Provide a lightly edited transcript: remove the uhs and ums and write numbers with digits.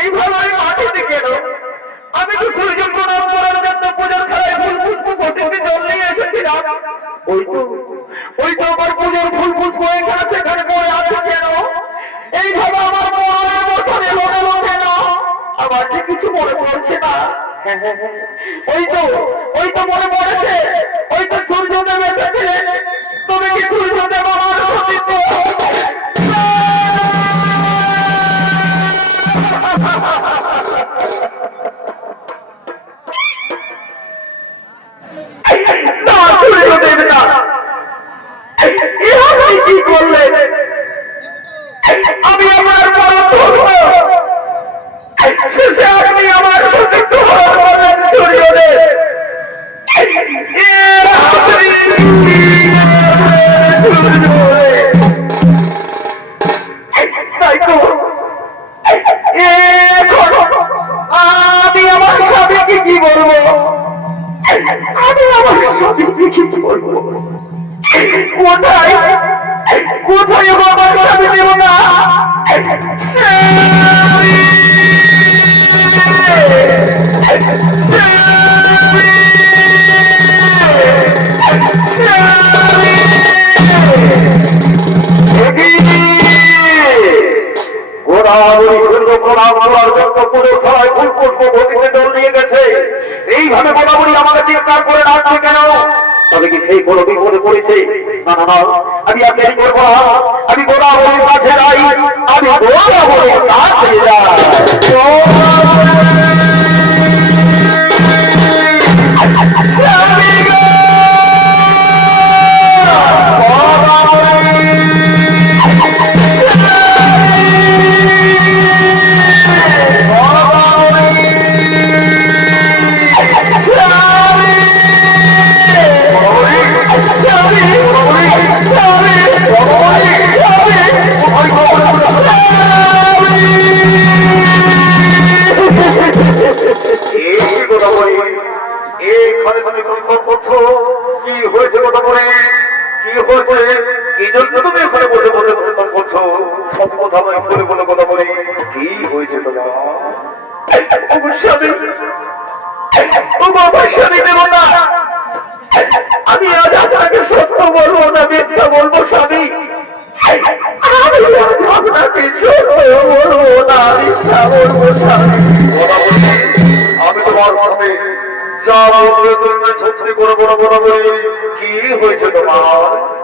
এইভাবে মাটিতে কেন? আমি তো সূর্য প্রণাম করার জন্য পূজার খেলায় ফুল পুষ্প ঘটিতে জল নিয়ে এসেছিলাম। ওই তো আমার পুজোর ফুল পুষ্প এখানে সেখানে পড়ে আছে কেন? এইভাবে আমার মনের মতনে লোকালো কেন? আমার যে কিছু মনে পড়ছে না। ওই তো মনে পড়েছে, ওই তো সূর্যদেব এসেছিলেন। তবে কি সূর্যদেব আমার সতীত্ব? কি করলেন? আমি আমার আপনি আমার সতীত্ব সূর্যদেব। আমি আমার স্বামীকে কি বলবো? আমি আমার স্বামীকে কি বলবো? কোথায় কোথায় আমার স্বামী দেব না? এইভাবে বরাবরই আমাকে চিৎকার করে ডাকছে কেন? তবে কি সেই কোনো বিপদে পড়েছে? না না না, আমি আর দেরি করবো না। আমি গোদাবরীর কাছে যাই, আমি গোদাবরীর কাছে যাই। কি হয়েছে কথা বলে? কি হয়েছে? এই জন্য তুমি এখানে বসে বসে করছো? সব কথা নয়, বলে বলে কথা বলে। কি হয়েছে তোমার? অবশ্যই দেব না। আমি আজ আপনাকে সত্য বলবো না মিথ্যা বলবো স্বামী? আমি আপনাকে সত্য বলবো না মিথ্যা বলবো স্বামী? আমি তোমার সাথে যা ছত্রি করে বড় বড় বলে। কি হয়েছে তোমার?